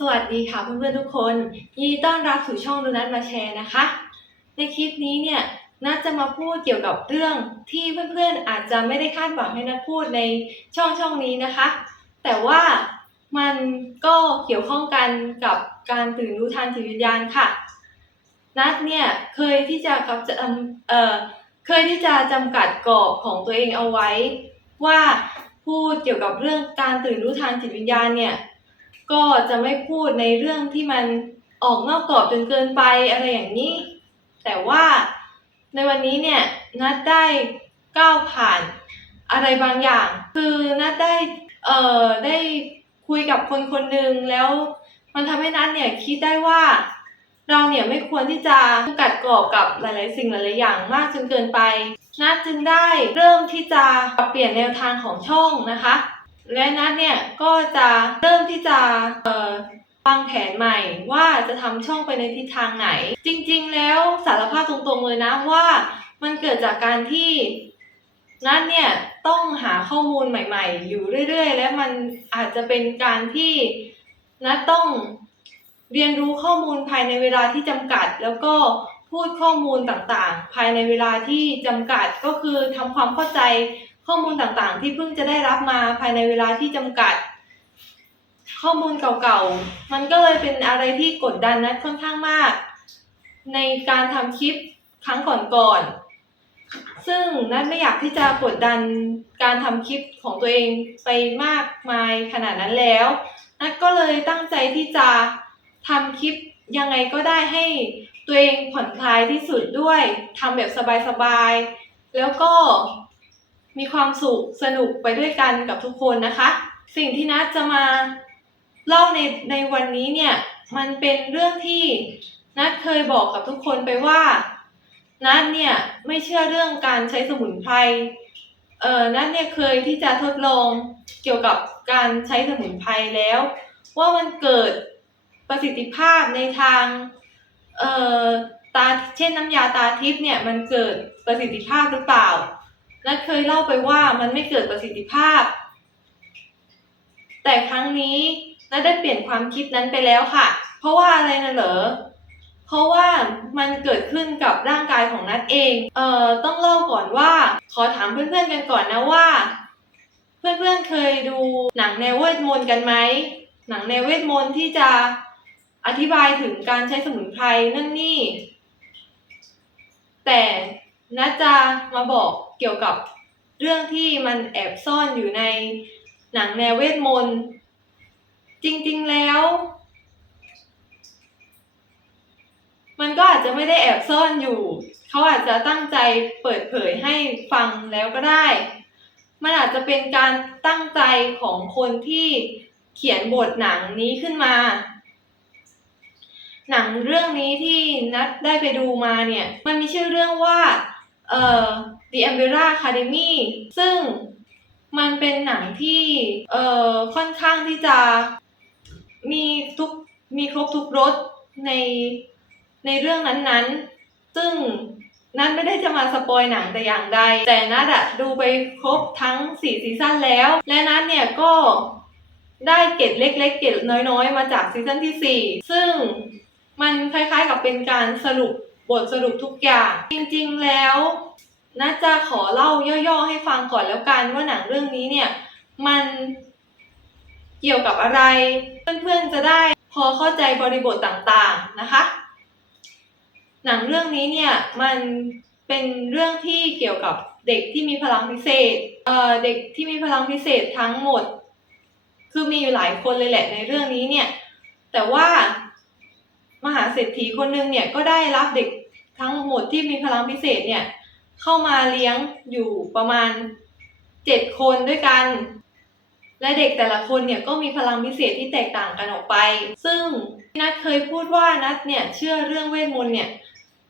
สวัสดีค่ะเพื่อนๆทุกคนยินดีต้อนรับสู่ช่องดูนัทมาแชร์นะคะ ในคลิปนี้เนี่ยนัทจะมาพูดเกี่ยวกับเรื่องที่เพื่อนๆอาจจะไม่ได้คาดหวังให้นัทพูดในช่องช่องนี้นะคะ แต่ว่ามันก็เกี่ยวข้องกันกับการตื่นรู้ทันจิตวิญญาณค่ะ นัทเนี่ยเคยที่จะกับจะเอ่อเคยที่จะจำกัดกรอบของตัวเองเอาไว้ ว่าพูดเกี่ยวกับเรื่องการตื่นรู้ทันจิตวิญญาณเนี่ย ก็จะไม่พูดในเรื่องที่มันออกนอกกรอบจนเกินไปอะไรอย่างนี้ แต่ว่าในวันนี้เนี่ยนัดได้ก้าวผ่านอะไรบางอย่าง คือนัดได้เอ่อได้คุยกับคนคนหนึ่งแล้วมันทำให้นัดเนี่ยคิดได้ว่า เราเนี่ยไม่ควรที่จะจำกัดกรอบกับหลาย ๆ สิ่งหลาย ๆ อย่างมากจนเกินไปนัดจึงได้เริ่มที่จะปรับเปลี่ยนแนวทางของช่องนะคะ และนัดเนี่ยก็จะเริ่มที่จะเอ่อวางแผนใหม่ว่าจะทำช่องไปในทิศทางไหน จริงๆ แล้วสารภาพตรงๆเลยนะว่ามันเกิดจากการที่นัดเนี่ยต้องหาข้อมูลใหม่ ๆ อยู่เรื่อยๆ และมันอาจจะเป็นการที่นัดต้องเรียนรู้ข้อมูลภายในเวลาที่จำกัด แล้วก็พูดข้อมูลต่างๆ ภายในเวลาที่จำกัดก็คือทำความเข้าใจ ข้อมูลต่างๆ ที่เพิ่งจะได้รับมาภายในเวลาที่จำกัด ข้อมูลเก่าๆ มันก็เลยเป็นอะไรที่กดดันนะค่อนข้างมาก ในการทำคลิปครั้งก่อนๆ ซึ่งนัทไม่อยากที่จะกดดันการทำคลิปของตัวเองไปมากมายขนาดนั้นแล้ว นัทก็เลยตั้งใจที่จะทำคลิปยังไงก็ได้ให้ตัวเองผ่อนคลายที่สุดด้วยทำแบบสบายๆ แล้วก็ มีความสุขสนุกไปด้วยกันกับทุกคนนะคะ สิ่งที่นัทจะมาเล่าในในวันนี้เนี่ยมันเป็นเรื่องที่นัทเคยบอกกับทุกคนไปว่า นัทเนี่ยไม่เชื่อเรื่องการใช้สมุนไพรเอ่อนัทเนี่ยเคยที่จะทดลองเกี่ยวกับการใช้สมุนไพรแล้ว ว่ามันเกิดประสิทธิภาพในทางเอ่อตาเช่นน้ำยาตาทิพย์เนี่ยมันเกิดประสิทธิภาพหรือเปล่า นัทเคยเล่าไปว่ามันไม่เกิดประสิทธิภาพ แต่ครั้งนี้นัทได้เปลี่ยนความคิดนั้นไปแล้วค่ะ เพราะว่าอะไรนะเหรอ เพราะว่ามันเกิดขึ้นกับร่างกายของนัทเอง เอ่อ ต้องเล่าก่อนว่า ขอถามเพื่อนๆกันก่อนนะว่า เพื่อนๆเคยดูหนังแนวเวทมนต์กันไหม หนังแนวเวทมนต์ที่จะอธิบายถึงการใช้สมุนไพรนั่นนี่ แต่นัทจะมาบอก เกี่ยวกับเรื่องที่มันแอบซ่อนอยู่ในหนังแนวเวทมนต์ จริงๆแล้ว มันก็อาจจะไม่ได้แอบซ่อนอยู่ เขาอาจจะตั้งใจเปิดเผยให้ฟังแล้วก็ได้ มันอาจจะเป็นการตั้งใจของคนที่เขียนบทหนังนี้ขึ้นมา หนังเรื่องนี้ที่นัดได้ไปดูมาเนี่ย มันมีชื่อเรื่องว่า เอ่อ The Umbrella Academy ซึ่งมันเป็นหนังที่เอ่อค่อนข้างที่จะมีทุกมีครบทุกรสในในเรื่องนั้นๆ ซึ่งนัทไม่ได้จะมาสปอยหนังแต่อย่างใด แต่นัทอะดูไปครบทั้งสี่ซีซั่นแล้ว และนัทเนี่ยก็ได้เกร็ดเล็กๆเกร็ดน้อยๆ มาจากซีซั่นที่สี่ซึ่งมันคล้ายๆกับเป็นการสรุปบทสรุปทุกอย่าง จริงๆแล้ว นัทจะขอเล่าย่อๆให้ฟังก่อนแล้วกันว่าหนังเรื่องนี้เนี่ยมันเกี่ยวกับอะไร เพื่อนๆจะได้พอเข้าใจบริบทต่างๆนะคะ หนังเรื่องนี้เนี่ยมันเป็นเรื่องที่เกี่ยวกับเด็กที่มีพลังพิเศษเอ่อเด็กที่มีพลังพิเศษทั้งหมด คือมีอยู่หลายคนเลยแหละในเรื่องนี้เนี่ย แต่ว่ามหาเศรษฐีคนหนึงเนี่ยก็ได้รับเด็กทั้งหมดที่มีพลังพิเศษเนี่ย เข้ามาเลี้ยงอยู่ประมาณเจ็ดคนด้วยกัน และเด็กแต่ละคนเนี่ยก็มีพลังพิเศษที่แตกต่างกันออกไป ซึ่งนัทเคยพูดว่านัทเนี่ยเชื่อเรื่องเวทมนต์เนี่ย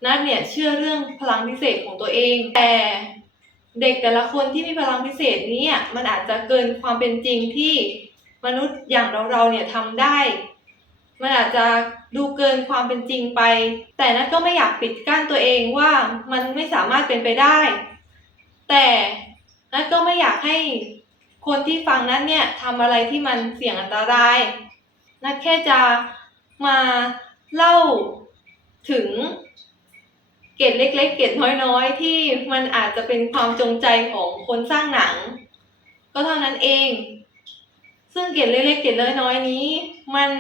นัทเนี่ยเชื่อเรื่องพลังพิเศษของตัวเอง แต่เด็กแต่ละคนที่มีพลังพิเศษนี้มันอาจจะเกินความเป็นจริงที่มนุษย์อย่างเราเราเนี่ยทำได้ มันอาจจะดูเกินความเป็นจริงไป แต่นัทก็ไม่อยากปิดกั้นตัวเองว่ามันไม่สามารถเป็นไปได้ แต่นัทก็ไม่อยากให้คนที่ฟังนั้นเนี่ยทำอะไรที่มันเสี่ยงอันตรายนัดแค่จะมาเล่าถึงเกร็ดเล็ก ๆ เกร็ดน้อยๆ ที่มันอาจจะเป็นความจงใจของคนสร้างหนัง ก็เท่านั้นเอง ซึ่งเกร็ดเล็กๆเกร็ดน้อยๆนี้ มัน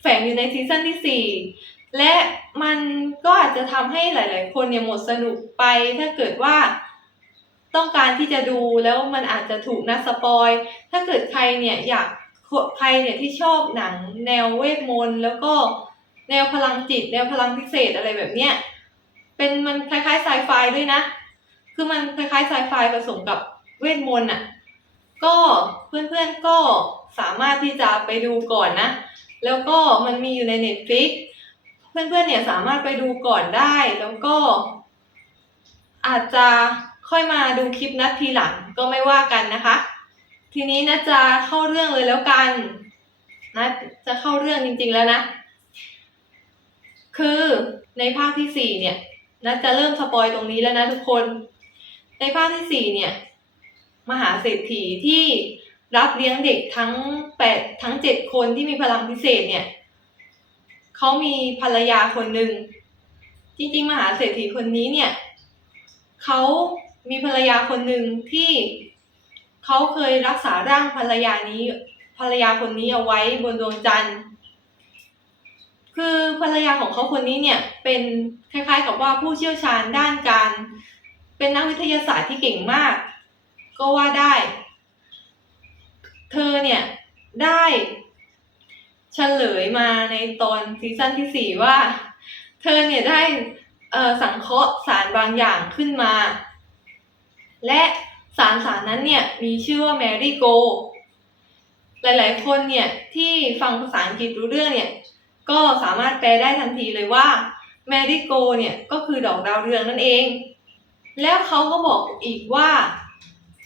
แฝงอยู่ในซีซั่นที่สี่และมันก็อาจจะทำให้หลาย ๆ คนเนี่ยหมดสนุกไปถ้าเกิดว่าต้องการที่จะดูแล้วมันอาจจะถูกนัดสปอย ถ้าเกิดใครเนี่ยอยากใครเนี่ยที่ชอบหนังแนวเวทมนต์แล้วก็แนวพลังจิต แนวพลังพิเศษอะไรแบบเนี้ยเป็นมันคล้ายๆไซไฟด้วยนะ คือมันคล้ายๆไซไฟผสมกับเวทมนต์อะ ก็เพื่อนๆก็สามารถที่จะไปดูก่อนนะ แล้วก็มันมีอยู่ใน Netflix เพื่อนๆเนี่ยสามารถไปดูก่อนได้ แล้วก็ อาจจะค่อยมาดูคลิปนัดทีหลังก็ไม่ว่ากันนะคะ ทีนี้นะจะเข้าเรื่องเลยแล้วกันนะจะเข้าเรื่องจริงๆแล้วนะ คือในภาคที่สี่เนี่ยนะจะเริ่มสปอยตรงนี้แล้วนะทุกคน ในภาคที่สี่เนี่ย มหาเศรษฐีที่ รับเลี้ยงเด็กทั้งแปดทั้งเจ็ดคนที่มีพลังพิเศษเนี่ยเขามีภรรยาคนหนึ่งจริงๆมหาเศรษฐีคนนี้เนี่ยเขามีภรรยาคนหนึ่งที่เขาเคยรักษาร่างภรรยานี้ภรรยาคนนี้เอาไว้บนดวงจันทร์ คือภรรยาของเขาคนนี้เนี่ยเป็นคล้ายๆกับว่าผู้เชี่ยวชาญด้านการ เป็นนักวิทยาศาสตร์ที่เก่งมาก ก็ว่าได้ เธอเนี่ยได้เฉลยมาในตอนซีซั่นที่สี่ว่า เธอเนี่ยได้เอ่อสังเคราะห์สารบางอย่างขึ้นมา และสารสารนั้นเนี่ยมีชื่อว่าแมรี่โก หลายๆ คนเนี่ยที่ฟังภาษาอังกฤษรู้เรื่องเนี่ยก็สามารถแปลได้ทันทีเลยว่าแมรี่โกเนี่ยก็คือดอกดาวเรืองนั่นเอง แล้วเขาก็บอกอีกว่า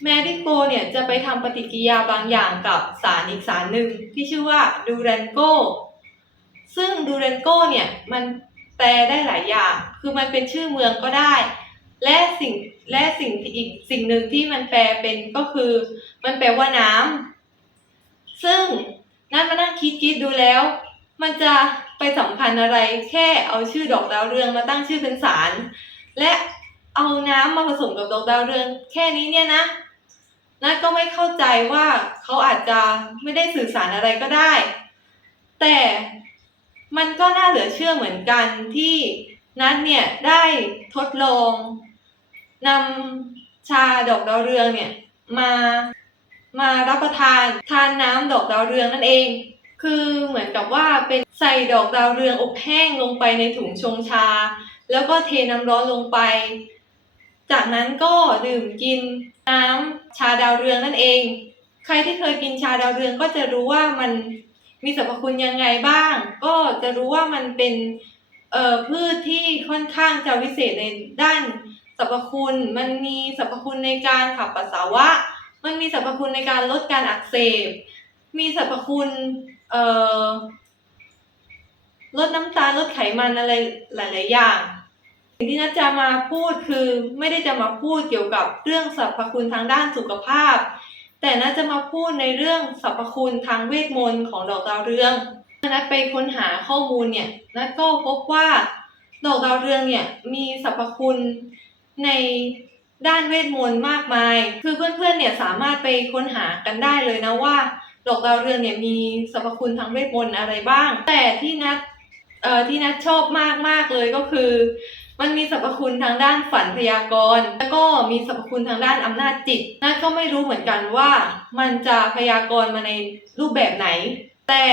แมรี่โกเนี่ยจะไปทำปฏิกิริยาบางอย่างกับสารอีกสารหนึ่งที่ชื่อว่าดูเรนโกซึ่งดูเรนโกเนี่ยมันแปลได้หลายอย่าง คือมันเป็นชื่อเมืองก็ได้ และสิ่งและสิ่งที่อีกสิ่งหนึ่งที่มันแปลเป็นก็คือ มันแปลว่าน้ำซึ่งนั่นมานั่งคิดคิดดูแล้ว มันจะไปสำคัญอะไรแค่เอาชื่อดอกดาวเรืองมาตั้งชื่อเป็นสาร และเอาน้ำมาผสมกับดอกดาวเรืองแค่นี้เนี่ยนะ นัทก็ไม่เข้าใจว่าเขาอาจจะไม่ได้สื่อสารอะไรก็ได้ แต่มันก็น่าเหลือเชื่อเหมือนกันที่นัทเนี่ยได้ทดลองนำชาดอกดาวเรืองเนี่ยมามารับประทานทานน้ำดอกดาวเรืองนั่นเอง คือเหมือนกับว่าเป็นใส่ดอกดาวเรืองอบแห้งลงไปในถุงชงชา แล้วก็เทน้ำร้อนลงไป จากนั้นก็ดื่มกินน้ำชาดาวเรืองนั่นเอง ใครที่เคยกินชาดาวเรืองก็จะรู้ว่ามันมีสรรพคุณยังไงบ้าง ก็จะรู้ว่ามันเป็นเอ่อพืชที่ค่อนข้างจะวิเศษในด้านสรรพคุณ มันมีสรรพคุณในการขับปัสสาวะ มันมีสรรพคุณในการลดการอักเสบ มีสรรพคุณเอ่อลดน้ำตาลลดไขมันอะไรหลาย ๆ อย่าง สิ่งที่นัทจะมาพูดคือไม่ได้จะมาพูดเกี่ยวกับเรื่องสรรพคุณทางด้านสุขภาพ แต่นัทจะมาพูดในเรื่องสรรพคุณทางเวทมนต์ของดอกดาวเรืองนัทไปค้นหาข้อมูลเนี่ยนัทก็พบว่าดอกดาวเรืองเนี่ยมีสรรพคุณในด้านเวทมนต์มากมาย คือเพื่อนๆเนี่ยสามารถไปค้นหากันได้เลยนะว่าดอกดาวเรืองเนี่ยมีสรรพคุณทางเวทมนต์อะไรบ้าง แต่ที่นัทเอ่อที่นัทชอบมากมากๆเลยก็คือ มันมีสรรพคุณทางด้านฝันพยากรณ์ แล้วก็มีสรรพคุณทางด้านอำนาจจิตนัทก็ไม่รู้เหมือนกันว่า มันจะพยากรณ์มาในรูปแบบไหน แต่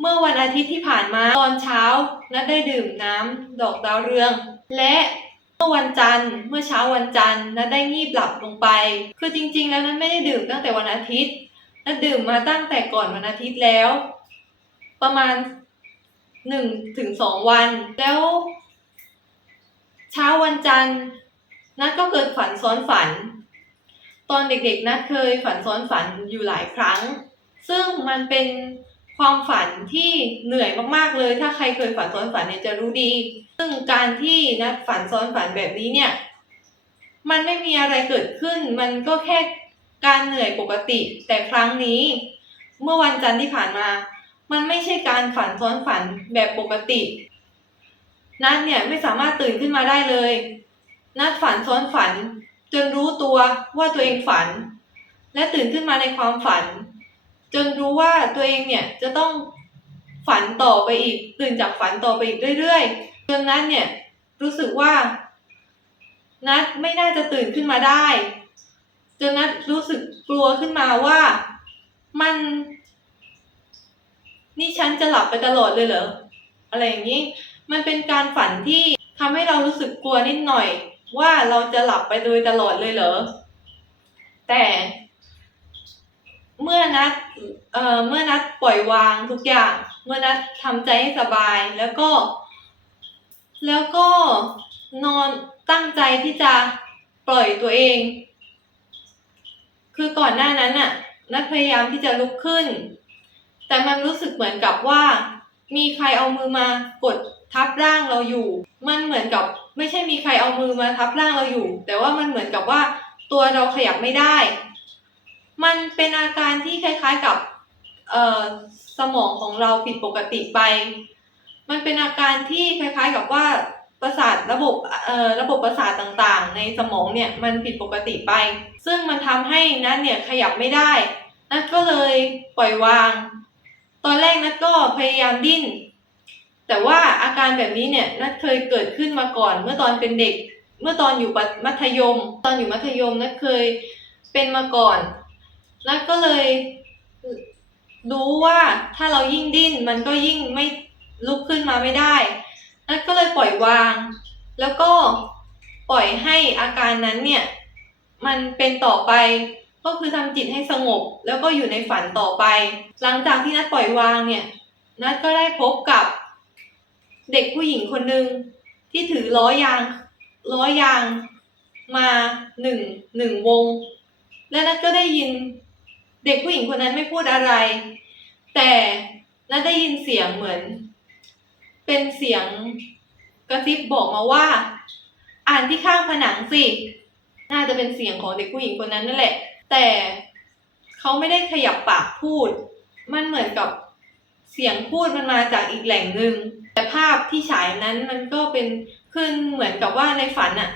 เมื่อวันอาทิตย์ที่ผ่านมาตอนเช้านัทได้ดื่มน้ำดอกดาวเรือง และเมื่อวันจันทร์เมื่อเช้าวันจันทร์นัทได้งีบหลับลงไป คือจริง ๆ แล้วนัทไม่ได้ดื่มตั้งแต่วันอาทิตย์นัทดื่มมาตั้งแต่ก่อนวันอาทิตย์แล้ว ประมาณหนึ่งถึงสองวันแล้ว เช้าวันจันทร์นัทก็เกิดฝันซ้อนฝัน ตอนเด็กๆนัทเคยฝันซ้อนฝันอยู่หลายครั้ง ซึ่งมันเป็นความฝันที่เหนื่อยมากๆเลย ถ้าใครเคยฝันซ้อนฝันเนี่ยจะรู้ดี ซึ่งการที่นัทฝันซ้อนฝันแบบนี้เนี่ย มันไม่มีอะไรเกิดขึ้น มันก็แค่การเหนื่อยปกติ แต่ครั้งนี้ เมื่อวันจันทร์ที่ผ่านมา มันไม่ใช่การฝันซ้อนฝันแบบปกติ นัดเนี่ยไม่สามารถตื่นขึ้นมาได้เลย นัดฝันซ้อนฝัน จนรู้ตัวว่าตัวเองฝัน และตื่นขึ้นมาในความฝัน จนรู้ว่าตัวเองเนี่ยจะต้องฝันต่อไปอีก ตื่นจากฝันต่อไปอีกเรื่อยๆ จนนัดเนี่ยรู้สึกว่า นัดไม่น่าจะตื่นขึ้นมาได้ จนนัดรู้สึกกลัวขึ้นมาว่ามัน นี่ฉันจะหลับไปตลอดเลยเหรออะไรอย่างนี้ มันเป็นการฝันที่ทำให้เรารู้สึกกลัวนิดหน่อย ว่าเราจะหลับไปโดยตลอดเลยเหรอ แต่เมื่อนัดเอ่อเมื่อนัดปล่อยวางทุกอย่าง เมื่อนัดทำใจให้สบายแล้วก็ แล้วก็นอนตั้งใจที่จะปล่อยตัวเอง คือก่อนหน้านั้นน่ะ นัดพยายามที่จะลุกขึ้น แต่มันรู้สึกเหมือนกับว่า มีใครเอามือมากด ทับร่างเราอยู่ มันเหมือนกับไม่ใช่มีใครเอามือมาทับร่างเราอยู่ แต่ว่ามันเหมือนกับว่าตัวเราขยับไม่ได้ มันเป็นอาการที่คล้ายๆกับเอ่อสมองของเราผิดปกติไป มันเป็นอาการที่คล้ายๆกับว่าประสาทระบบเอ่อระบบประสาทต่างๆ ในสมองเนี่ยมันผิดปกติไป ซึ่งมันทำให้นัทเนี่ยขยับไม่ได้ นัทก็เลยปล่อยวาง ตอนแรกนัทก็พยายามดิ้น แต่ว่าอาการแบบนี้เนี่ยนัทเคยเกิดขึ้นมาก่อน เมื่อตอนเป็นเด็ก เมื่อตอนอยู่มัธยม ตอนอยู่มัธยมนัทเคยเป็นมาก่อนนัทก็เลยรู้ว่าถ้าเรายิ่งดิ้นมันก็ยิ่งไม่ลุกขึ้นมาไม่ได้นัทก็เลยปล่อยวาง แล้วก็ปล่อยให้อาการนั้นเนี่ยมันเป็นต่อไปก็คือทำจิตให้สงบ แล้วก็อยู่ในฝันต่อไป หลังจากที่นัดปล่อยวางเนี่ยนัดก็ได้พบกับ เด็กผู้หญิงคนหนึ่งที่ถือล้อยางล้อยางมาหนึ่งหนึ่งวง และนัดก็ได้ยินเด็กผู้หญิงคนนั้นไม่พูดอะไร แต่นัดได้ยินเสียงเหมือน เป็นเสียงกระซิบบอกมาว่า อ่านที่ข้างผนังสิน่าจะเป็นเสียงของเด็กผู้หญิงคนนั้นนั่นแหละ แต่เขาไม่ได้ขยับปากพูด มันเหมือนกับเสียงพูดมันมาจากอีกแหล่งหนึ่ง แต่ภาพที่ฉายนั้นมันก็เป็นขึ้นเหมือนกับว่าในฝันอะ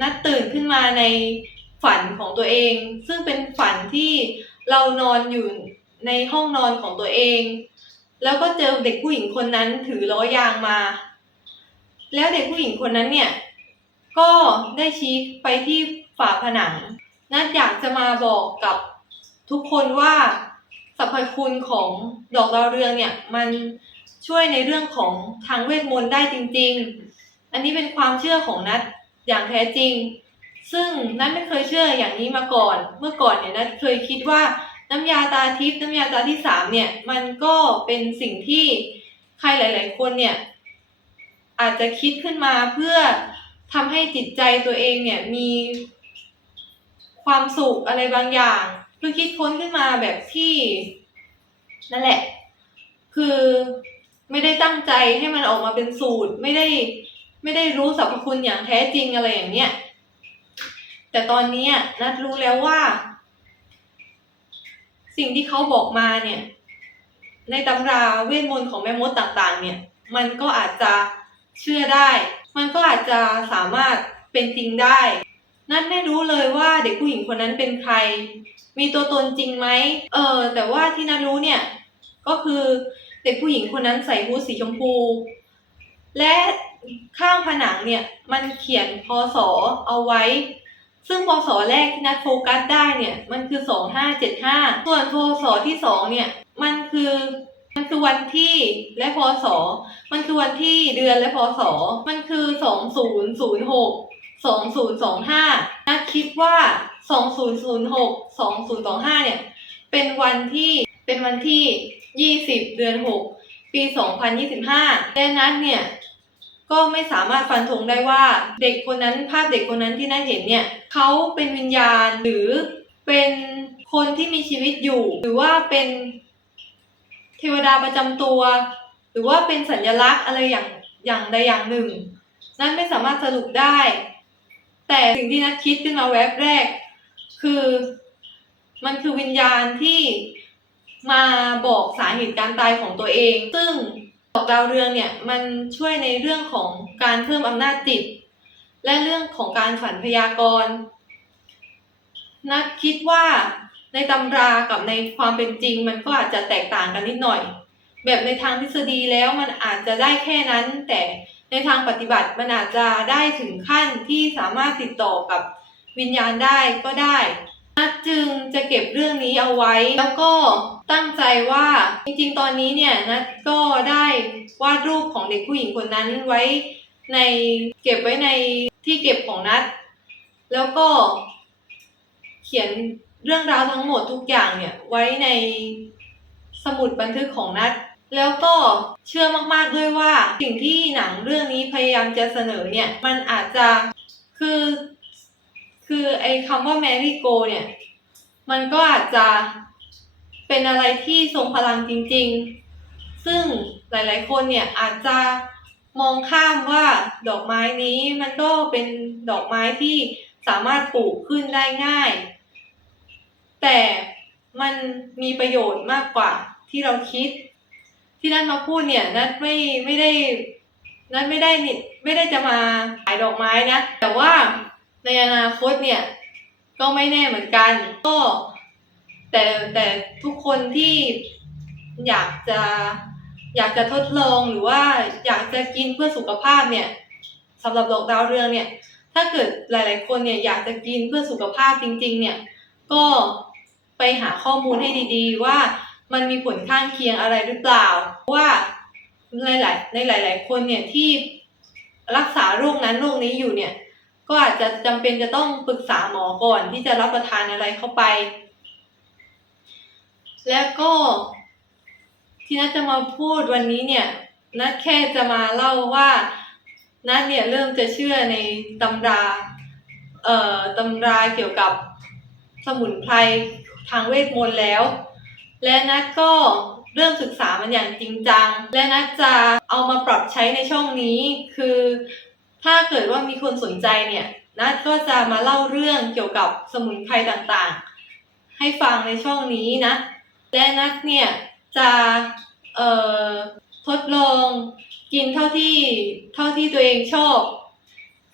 นัดตื่นขึ้นมาในฝันของตัวเอง ซึ่งเป็นฝันที่เรานอนอยู่ในห้องนอนของตัวเอง แล้วก็เจอเด็กผู้หญิงคนนั้นถือล้อยางมา แล้วเด็กผู้หญิงคนนั้นเนี่ย ก็ได้ชี้ไปที่ฝาผนัง นัดอยากจะมาบอกกับทุกคนว่าสรรพคุณของดอกดาวเรืองเนี่ยมัน ช่วยในเรื่องของทางเวทมนต์ได้จริง ๆ อันนี้เป็นความเชื่อของนัดอย่างแท้จริง ซึ่งนัดไม่เคยเชื่ออย่างนี้มาก่อน เมื่อก่อนเนี่ยนัดเคยคิดว่าน้ำยาตาทิพย์น้ำยาตาที่สามเนี่ย มันก็เป็นสิ่งที่ใครหลาย ๆ คนเนี่ย อาจจะคิดขึ้นมาเพื่อทำให้จิตใจตัวเองเนี่ยมีความสุขอะไรบางอย่างคือคิดค้นขึ้นมาแบบที่นั่นแหละ คือ ไม่ได้ตั้งใจให้มันออกมาเป็นสูตร ไม่ได้ไม่ได้รู้สรรพคุณอย่างแท้จริงอะไรอย่างเนี้ยแต่ตอนนี้นัดรู้แล้วว่า สิ่งที่เขาบอกมาเนี่ย ในตำราเวทมนต์ของแม่มดต่างๆ เนี่ย มันก็อาจจะเชื่อได้ มันก็อาจจะสามารถเป็นจริงได้ นัทไม่รู้เลยว่าเด็กผู้หญิงคนนั้นเป็นใคร มีตัวตนจริงไหมเออแต่ว่าที่นัทรู้เนี่ย ก็คือ เด็กผู้หญิงคนนั้นใส่ฮู้ดสีชมพู และข้างผนังเนี่ยมันเขียนพศเอาไว้ ซึ่งพศแรกที่นัดโฟกัสได้เนี่ยมันคือสองห้าเจ็ดห้าส่วนพศที่สองเนี่ยมันคือมันคือวันที่และพศ มันคือวันที่เดือนและพศ มันคือสองศูนย์ศูนย์หกสองศูนย์สองห้านัดคิดว่าสองศูนย์ศูนย์หกสองศูนย์สองห้าเนี่ยเป็นวันที่เป็นวันที่ ยี่สิบเดือนหกปีสองพันยี่สิบห้าดังนั้นเนี่ยก็ไม่สามารถฟันธงได้ว่าเด็กคนนั้นภาพเด็กคนนั้นที่น่าเห็นเนี่ยเขาเป็นวิญญาณหรือเป็นคนที่มีชีวิตอยู่ หรือว่าเป็นเทวดาประจำตัว หรือว่าเป็นสัญลักษณ์อะไรอย่างอย่างใดอย่างหนึ่ง นั้นไม่สามารถสรุปได้ แต่สิ่งที่นัดคิดขึ้นมาแวบแรก คือมันคือวิญญาณที่ มาบอกสาเหตุการตายของตัวเอง ซึ่งดอกดาวเรืองเนี่ยมันช่วยในเรื่องของการเพิ่มอำนาจจิต และเรื่องของการฝันพยากรณ์นักคิดว่าในตำรากับในความเป็นจริงมันก็อาจจะแตกต่างกันนิดหน่อย แบบในทางทฤษฎีแล้วมันอาจจะได้แค่นั้น แต่ในทางปฏิบัติมันอาจจะได้ถึงขั้นที่สามารถติดต่อกับวิญญาณได้ก็ได้ นัดจึงจะเก็บเรื่องนี้เอาไว้ แล้วก็ตั้งใจว่าจริงๆ ตอนนี้เนี่ยนัดก็ได้วาดรูปของเด็กผู้หญิงคนนั้นไว้ในเก็บไว้ในที่เก็บของนัด แล้วก็เขียนเรื่องราวทั้งหมดทุกอย่างเนี่ยไว้ในสมุดบันทึกของนัด แล้วก็เชื่อมากๆด้วยว่าสิ่งที่หนังเรื่องนี้พยายามจะเสนอเนี่ยมันอาจจะคือ คือไอ้คำว่าแมรี่โกเนี่ย มันก็อาจจะเป็นอะไรที่ทรงพลังจริง ๆ ซึ่งหลาย ๆ คนเนี่ยอาจจะมองข้ามว่าดอกไม้นี้มันก็เป็นดอกไม้ที่สามารถปลูกขึ้นได้ง่าย แต่มันมีประโยชน์มากกว่าที่เราคิด ที่นัทมาพูดเนี่ยนัทไม่ไม่ได้นัทไม่ได้นิไม่ได้จะมาขายดอกไม้นะ แต่ว่า ในอนาคตเนี่ย ก็ไม่แน่เหมือนกัน ก็ แต่แต่ทุกคนที่อยากจะอยากจะทดลองหรือว่าอยากจะกินเพื่อสุขภาพเนี่ยสำหรับดอกดาวเรืองเนี่ย ถ้าเกิดหลาย ๆ คนเนี่ยอยากจะกินเพื่อสุขภาพจริง ๆ เนี่ย ก็ไปหาข้อมูลให้ดีๆ ว่ามันมีผลข้างเคียงอะไรหรือเปล่าเพราะว่าหลายในหลาย ๆ คนเนี่ยที่รักษาโรคนั้นโรคนี้อยู่เนี่ย ก็อาจจะจำเป็นจะต้องปรึกษาหมอก่อนที่จะรับประทานอะไรเข้าไป แล้วก็ที่นัทจะมาพูดวันนี้เนี่ยนัทแค่จะมาเล่าว่านัทเนี่ยเริ่มจะเชื่อในตำราเอ่อตำราเกี่ยวกับสมุนไพรทางเวทมนต์แล้ว และนัทก็เริ่มศึกษามันอย่างจริงจัง และนัทจะเอามาปรับใช้ในช่องนี้ คือ ถ้าเกิดว่ามีคนสนใจเนี่ยนัทก็จะมาเล่าเรื่องเกี่ยวกับสมุนไพรต่างๆ ให้ฟังในช่องนี้นะ และนัทเนี่ยจะเอ่อทดลองกินเท่าที่เท่าที่ตัวเองชอบ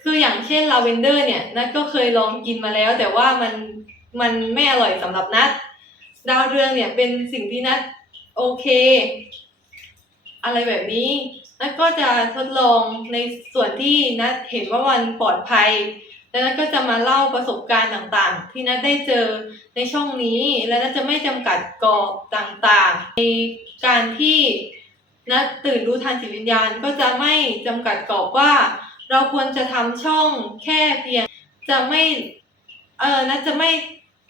คืออย่างเช่นลาเวนเดอร์เนี่ยนัทก็เคยลองกินมาแล้ว แต่ว่ามันมันไม่อร่อยสำหรับนัทดาวเรืองเนี่ยเป็นสิ่งที่นัทโอเค อะไรแบบนี้ นัทก็จะทดลองในส่วนที่นัทเห็นว่ามันปลอดภัย แล้วนัทก็จะมาเล่าประสบการณ์ต่างๆ ที่นัทได้เจอในช่องนี้ และนัทจะไม่จำกัดกรอบต่างๆ ในการที่นัทตื่นรู้ทันจิตวิญญาณก็จะไม่จำกัดกรอบว่า เราควรจะทำช่องแค่เพียงจะไม่เออนัทจะไม่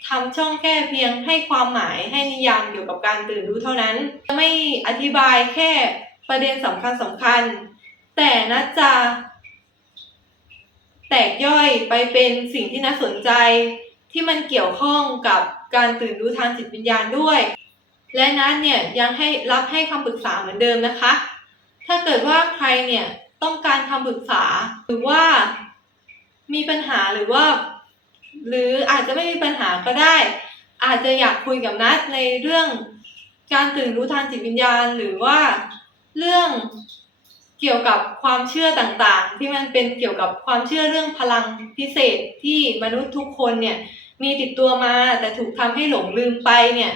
ทำช่องแค่เพียงให้ความหมายให้นิยามเกี่ยวกับการตื่นรู้เท่านั้น จะไม่อธิบายแค่ ประเด็นสำคัญสำคัญ แต่นัทจะแตกย่อยไปเป็นสิ่งที่น่าสนใจ ที่มันเกี่ยวข้องกับการตื่นรู้ทางจิตวิญญาณด้วย และนัทเนี่ยยังให้รับให้คำปรึกษาเหมือนเดิมนะคะ ถ้าเกิดว่าใครเนี่ยต้องการคำปรึกษาหรือว่ามีปัญหาหรือว่า หรืออาจจะไม่มีปัญหาก็ได้ อาจจะอยากคุยกับนัทในเรื่องการตื่นรู้ทางจิตวิญญาณ หรือว่า เรื่องเกี่ยวกับความเชื่อต่างๆ ที่มันเป็นเกี่ยวกับความเชื่อเรื่องพลังพิเศษที่มนุษย์ทุกคนเนี่ยมีติดตัวมาแต่ถูกทำให้หลงลืมไปเนี่ย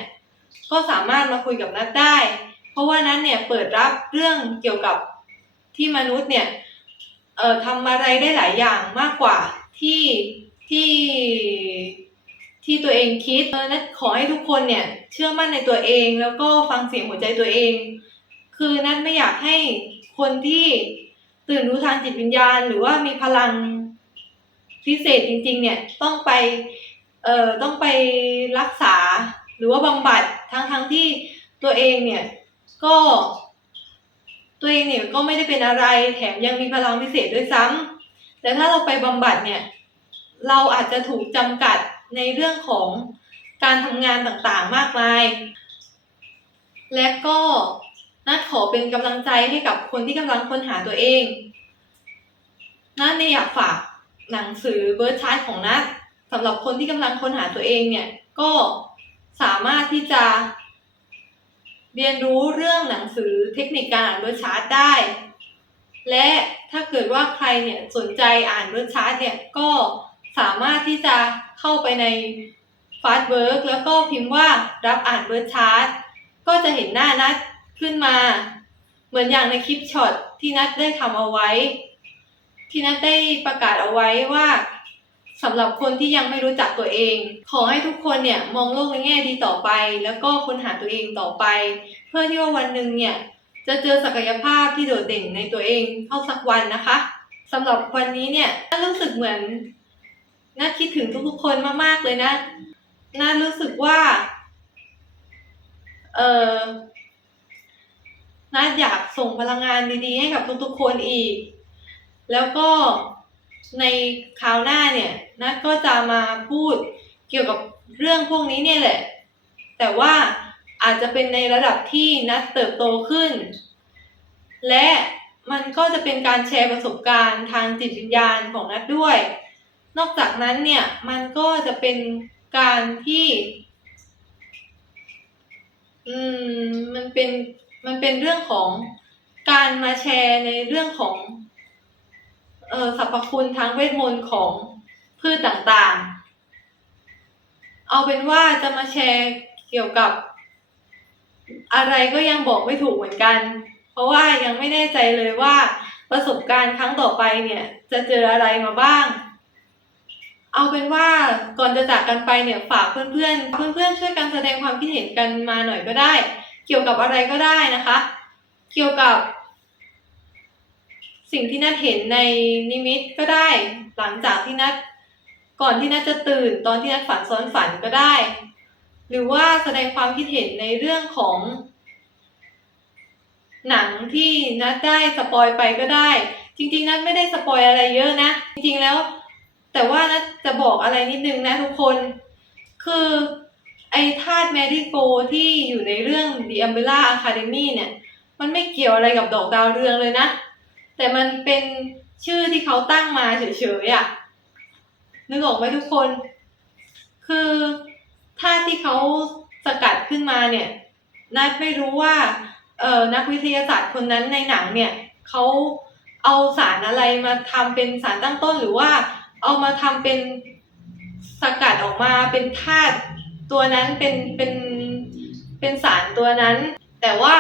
ก็สามารถมาคุยกับนัทได้ เพราะว่านัทเนี่ยเปิดรับเรื่องเกี่ยวกับที่มนุษย์เนี่ยเอ่อทำอะไรได้หลายอย่างมากกว่าที่ที่ที่ตัวเองคิดนัทขอให้ทุกคนเนี่ยเชื่อมั่นในตัวเอง แล้วก็ฟังเสียงหัวใจตัวเอง คือนัทไม่อยากให้คนที่ตื่นรู้ทางจิตวิญญาณ หรือว่ามีพลังพิเศษจริง ๆ เนี่ยต้องไปเอ่อต้องไปรักษาหรือว่าบำบัดทั้งทั้งๆที่ตัวเองเนี่ยก็ ตัวเองเนี่ยก็ไม่ได้เป็นอะไรแถมยังมีพลังพิเศษด้วยซ้ำแต่ถ้าเราไปบำบัดเนี่ยเราอาจจะถูกจำกัดในเรื่องของการทำงานต่างๆมากมาย และก็ นัดขอเป็นกำลังใจให้กับคนที่กำลังค้นหาตัวเองนัดเนี่ยอยากฝากหนังสือเบิร์ดชาร์ของนัดสำหรับคนที่กำลังค้นหาตัวเองเนี่ยก็สามารถที่จะเรียนรู้เรื่องหนังสือเทคนิคการอ่านเวิร์ดชาร์ตได้ และถ้าเกิดว่าใครเนี่ยสนใจอ่านเวิร์ดชาร์ตเนี่ยก็สามารถที่จะเข้าไปในฟาสเวิร์กแล้วก็พิมพ์ว่ารับอ่านเวิร์ดชาร์ตก็จะเห็นหน้านัด ขึ้นมา เหมือนอย่างในคลิปช็อตที่นัดได้ทำเอาไว้ ที่นัดได้ประกาศเอาไว้ว่าสำหรับคนที่ยังไม่รู้จักตัวเอง ขอให้ทุกคนเนี่ยมองโลกในแง่ดีต่อไป แล้วก็ค้นหาตัวเองต่อไป เพื่อที่ว่าวันหนึ่งเนี่ยจะเจอศักยภาพที่โดดเด่นในตัวเองเข้าสักวันนะคะสำหรับวันนี้เนี่ยน่ารู้สึกเหมือนน่าคิดถึงทุกๆคนมากๆเลยนะน่ารู้สึกว่า เออ น่าอยากส่งพลังงานดีๆให้กับทุกๆคนอีก แล้วก็ในคราวหน้าเนี่ยนัดก็จะมาพูดเกี่ยวกับเรื่องพวกนี้เนี่ยแหละ แต่ว่าอาจจะเป็นในระดับที่นัดเติบโตขึ้น และมันก็จะเป็นการแชร์ประสบการณ์ทางจิตวิญญาณของนัดด้วย นอกจากนั้นเนี่ยมันก็จะเป็นการที่ อืม มันเป็น มันเป็นเรื่องของการมาแชร์ในเรื่องของเออสรรพคุณทางเวทมนต์ของพืชต่างๆ เอาเป็นว่าจะมาแชร์เกี่ยวกับ อะไรก็ยังบอกไม่ถูกเหมือนกัน เพราะว่ายังไม่แน่ใจเลยว่าประสบการณ์ครั้งต่อไปเนี่ย จะเจออะไรมาบ้าง เอาเป็นว่าก่อนจะจากกันไปเนี่ยฝากเพื่อนๆ เพื่อนๆช่วยกันแสดงความคิดเห็นกันมาหน่อยก็ได้ เกี่ยวกับอะไรก็ได้นะคะ เกี่ยวกับ สิ่งที่นัดเห็นในนิมิตก็ได้ หลังจากที่นัดก่อนที่นัดจะตื่น ตอนที่นัดฝันซ้อนฝันก็ได้ หรือว่าแสดงความคิดเห็นในเรื่องของ หนังที่นัดได้สปอยไปก็ได้ จริงๆนัดไม่ได้สปอยอะไรเยอะนะ จริงๆแล้ว แต่ว่านัดจะบอกอะไรนิดนึงนะทุกคน คือ ไอ้ธาตุแมริโกที่อยู่ในเรื่อง The Umbrella Academy เนี่ย มันไม่เกี่ยวอะไรกับดอกดาวเรืองเลยนะ แต่มันเป็นชื่อที่เขาตั้งมาเฉยๆอะ่ะนึกออกไหมทุกคน คือธาตุที่เขาสกัดขึ้นมาเนี่ย นัดไม่รู้ว่าเออนักวิทยาศาสตร์คนนั้นในหนังเนี่ยเขาเอาสารอะไรมาทำเป็นสารตั้งต้นหรือว่าเอามาทำเป็นสกัดออกมาเป็นธาตุ ตัวนั้นเป็นเป็นเป็นสารตัวนั้น แต่ว่า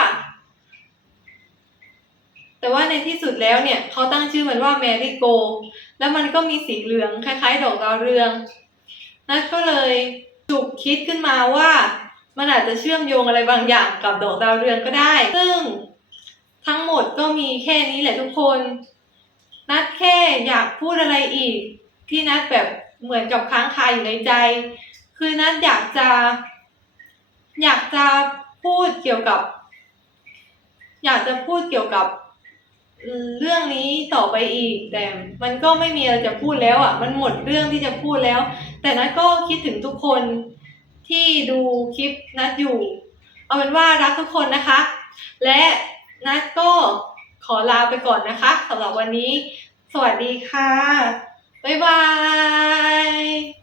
แต่ว่าในที่สุดแล้วเนี่ยเขาตั้งชื่อมันว่าแมรี่โก แล้วมันก็มีสีเหลืองคล้ายๆ ดอกดาวเรือง นัดก็เลยจุกคิดขึ้นมาว่า มันอาจจะเชื่อมโยงอะไรบางอย่างกับดอกดาวเรืองก็ได้ ซึ่งทั้งหมดก็มีแค่นี้แหละทุกคน นัดแค่อยากพูดอะไรอีก ที่นัดแบบเหมือนกับค้างคาอยู่ในใจ คือนัดอยากจะ อยากจะพูดเกี่ยวกับ อยากจะพูดเกี่ยวกับเรื่องนี้ต่อไปอีก แต่มันก็ไม่มีอะไรจะพูดแล้วอะ มันหมดเรื่องที่จะพูดแล้ว แต่นัดก็คิดถึงทุกคนที่ดูคลิปนัดอยู่ เอาเป็นว่ารักทุกคนนะคะ และนัดก็ขอลาไปก่อนนะคะสำหรับวันนี้ สวัสดีค่ะ บ๊ายบาย